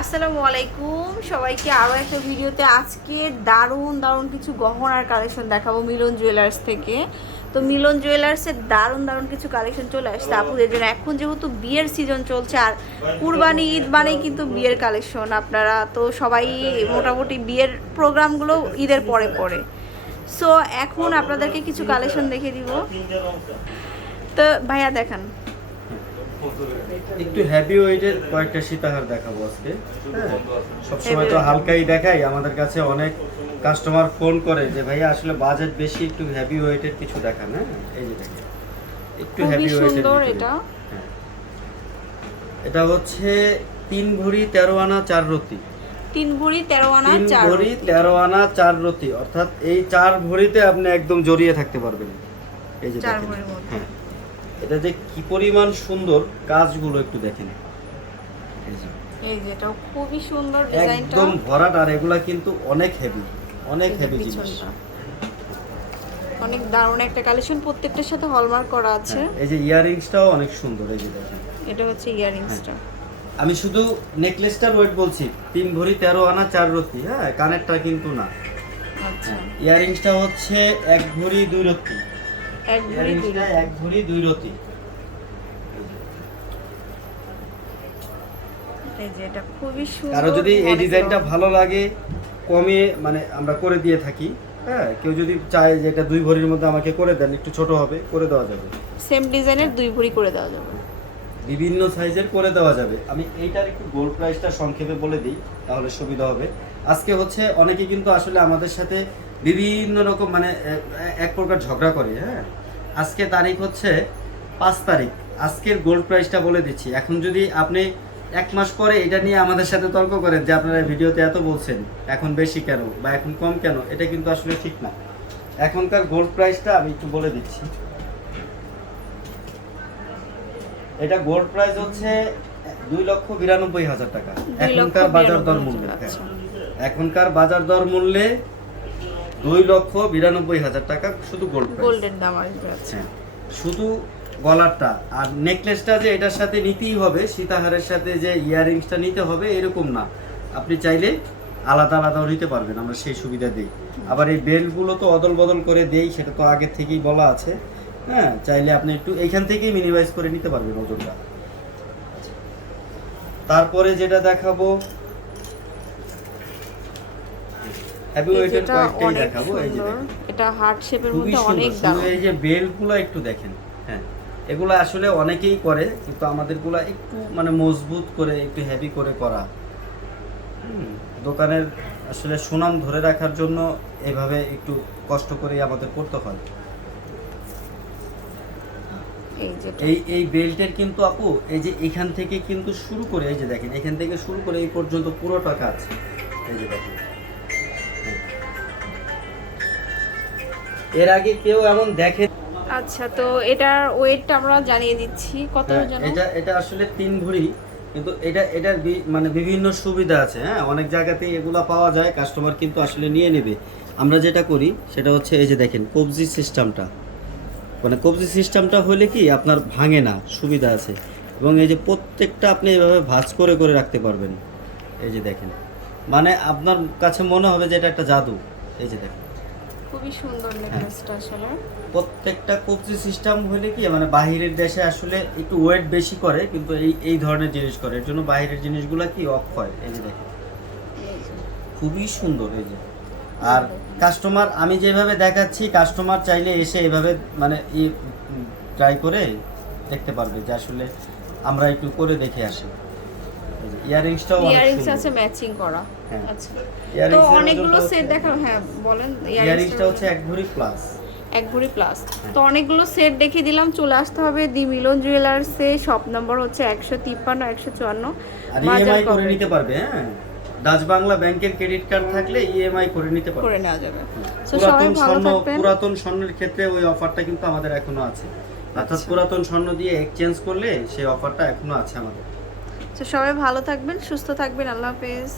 আসসালামু আলাইকুম সবাইকে আরও একটা ভিডিওতে আজকে দারুণ দারুণ কিছু গহনার কালেকশন দেখাবো মিলন জুয়েলার্স থেকে। তো মিলন জুয়েলার্সের দারুণ দারুণ কিছু কালেকশন চলে আসছে আপুদের জন্য। এখন যেহেতু বিয়ের সিজন চলছে আর কুরবানি ঈদ মানেই কিন্তু বিয়ের কালেকশন, আপনারা তো সবাই মোটামুটি বিয়ের প্রোগ্রামগুলো ঈদের পরে পরে। সো এখন আপনাদেরকে কিছু কালেকশন দেখে দিব। তো ভাইয়া দেখান, একটু হেভি ওয়েটের কয়েকটা সীতাহার দেখাবো আজকে। হ্যাঁ, সবসময় তো হালকাই দেখাই, আমাদের কাছে অনেক কাস্টমার ফোন করে যে ভাইয়া আসলে বাজেট বেশি, একটু হেভি ওয়েটের কিছু দেখান। হ্যাঁ, এই যে দেখেন একটু হেভি ওয়েটের সুন্দর এটা। হ্যাঁ, এটা হচ্ছে 3 ভরি 13 আনা 4 রতি। 3 ভরি 13 আনা 3 ভরি 13 আনা 4 রতি, অর্থাৎ এই 4 ভরিতে আপনি একদম জড়িয়ে থাকতে পারবেন। এই যে 4 দেখেন, ভরির মধ্যে। হ্যাঁ, এটা যে কি পরিমাণ সুন্দর, কাজগুলো একটু দেখেন। এই যে এটাও খুবই সুন্দর ডিজাইনটা, একদম ভরাট, আর এগুলা কিন্তু অনেক হেভি, অনেক হেভি জিনিস। পিছনটা অনেক দারুণ একটা কালেকশন, প্রত্যেকটার সাথে হলমার্ক করা আছে। হ্যাঁ, এই যে ইয়াররিংসটাও অনেক সুন্দর, এই যে দেখেন। এটা হচ্ছে ইয়ারিংসটা। আমি শুধু নেকলেসটার ওয়েট বলছি, 3 ভরি 13 আনা 4 রতি। হ্যাঁ, কানেরটা কিন্তু না। আচ্ছা, ইয়াররিংসটা হচ্ছে 1 ভরি 2 রতি। 1 ভরি 2 ইয়াররিংসটা 1 ভরি 2 রতি। এই যে এটা খুবই সুন্দর। কারো যদি এই অনেক ডিজাইনটা রং। ভালো লাগে, কমে মানে আমরা করে দিয়ে থাকি। হ্যাঁ, কেউ যদি চায় যে এটা 2 ভরির মধ্যে আমাকে করে দেন, একটু ছোট হবে, করে দেওয়া যাবে। সেম ডিজাইনের 2 ভরি করে দেওয়া যাবে, বিভিন্ন সাইজের করে দেওয়া যাবে। আমি এইটার একটু গোল্ড প্রাইসটা সংক্ষেপে বলে দিই, তাহলে সুবিধা হবে। আজকে হচ্ছে অনেকে কিন্তু আসলে আমাদের সাথে বিভিন্ন রকম মানে এক প্রকার ঝগড়া করে। হ্যাঁ, আজকে তারিখ হচ্ছে 5 তারিখ। আজকের গোল্ড প্রাইসটা বলে দিচ্ছি। এখন যদি আপনি 1 মাস পরে এটা নিয়ে আমাদের সাথে তর্ক করেন যে আপনারা ভিডিওতে এত বলছেন, এখন বেশি কেন বা এখন কম কেন, এটা কিন্তু আসলে ঠিক না। এখনকার গোল্ড প্রাইসটা আমি একটু বলে দিচ্ছি। এটা গোল্ড প্রাইস হচ্ছে 2,92,000 টাকা এখনকার বাজার দর মূল্যে। এখনকার বাজার দর মূল্যে 2,92,000 টাকা শুধু গোল্ড প্রাইস। গোল্ডের দাম আসবে। আচ্ছা, শুধু গলারটা আর নেকলেসটা যে এটার সাথে নিতেই হবে, সীতাহারের সাথে যে ইয়াররিংসটা নিতে হবে এরকম না, আপনি চাইলে আলাদা আলাদাও নিতে পারবেন, আমরা সেই সুবিধা দিই। আবার এই বেল্টগুলো তো অদল বদল করে দেই, সেটা তো আগে থেকেই বলা আছে। হ্যাঁ, চাইলে আপনি একটু এইখান থেকেই মিনিমাইজ করে নিতে পারবেন ওজনটা। তারপরে যেটা দেখাবো হেভি ওয়েটের কয়েকটাই দেখাবো। এই যে দেখেন, এটা হার্ট শেপের খুবই মধ্যে অনেক সুন্দর। দারুণ। এই যে বেল্টগুলো একটু দেখেন। হ্যাঁ, এগুলো আসলে অনেকেই করে, কিন্তু আমাদেরগুলো একটু মানে মজবুত করে, একটু হেভি করে করা। দোকানের আসলে সুনাম ধরে রাখার জন্য এভাবে একটু কষ্ট করে আমাদের করতে হয়। এই বেল্টের কিন্তু আপু, এই যে এখান থেকে কিন্তু শুরু করে, এই যে দেখেন এখান থেকে শুরু করে এই পর্যন্ত পুরোটা কাজ। এই যে দেখেন, এর আগে কেউ এমন দেখে। আচ্ছা, তো এটার ওয়েটটা আমরা জানিয়ে দিচ্ছি কত জানো। এটা আসলে 3 ভরি, কিন্তু এটার মানে বিভিন্ন সুবিধা আছে। হ্যাঁ, অনেক জায়গাতেই এগুলা পাওয়া যায়, কাস্টমার কিন্তু আসলে নিয়ে নেবে। আমরা যেটা করি সেটা হচ্ছে এই যে দেখেন কবজি সিস্টেমটা, মানে কবজি সিস্টেমটা হলে কি আপনার ভাঙে না, সুবিধা আছে। এবং এই যে প্রত্যেকটা আপনি এভাবে ভাঁজ করে করে রাখতে পারবেন। এই যে দেখেন, মানে আপনার কাছে মনে হবে যে এটা একটা জাদু। এই যে দেখেন, খুবই সুন্দর নেকলেসটা আসলে। প্রত্যেকটা কবজি সিস্টেম হলে কি মানে বাহিরের দেশে আসলে একটু ওয়েট বেশি করে, কিন্তু এই ধরনের জিনিস করে, এর জন্য বাইরের জিনিসগুলো কি অফ হয়। এই যে দেখেন, খুবই সুন্দর। এই যে, আর কাস্টমার আমি যেভাবে দেখাচ্ছি, কাস্টমার চাইলে এসে এভাবে মানে ট্রাই করে দেখতে পারবে যে আসলে আমরা একটু করে দেখে আসি। ইয়াররিংসটাও ইয়াররিংস আছে ম্যাচিং করা। হ্যাঁ, আচ্ছা, তো অনেকগুলো সেট দেখাও। হ্যাঁ বলেন। ইয়াররিংসটা হচ্ছে 1 ভরি প্লাস। 1 ভরি প্লাস। তো অনেকগুলো সেট দেখিয়ে দিলাম। চলে আসতে হবে দি মিলন জুয়েলার্সে। শপ নম্বর হচ্ছে 153 154 আর ইএমআই করে নিতে পারবে। হ্যাঁ, ডাচ বাংলা ব্যাংকের ক্রেডিট কার্ড থাকলে ইএমআই করে নিতে পারবে, করে নেওয়া যাবে। সো সবাই ভালো থাকবেন। পুরাতন স্বর্ণের ক্ষেত্রে ওই অফারটা কিন্তু আমাদের এখনো আছে, অর্থাৎ আচ্ছা। পুরাতন স্বর্ণ দিয়ে এক্সচেঞ্জ করলে সেই অফারটা এখনো আছে আমাদের। সো সবাই ভালো থাকবেন, সুস্থ থাকবেন। আল্লাহ হাফেজ।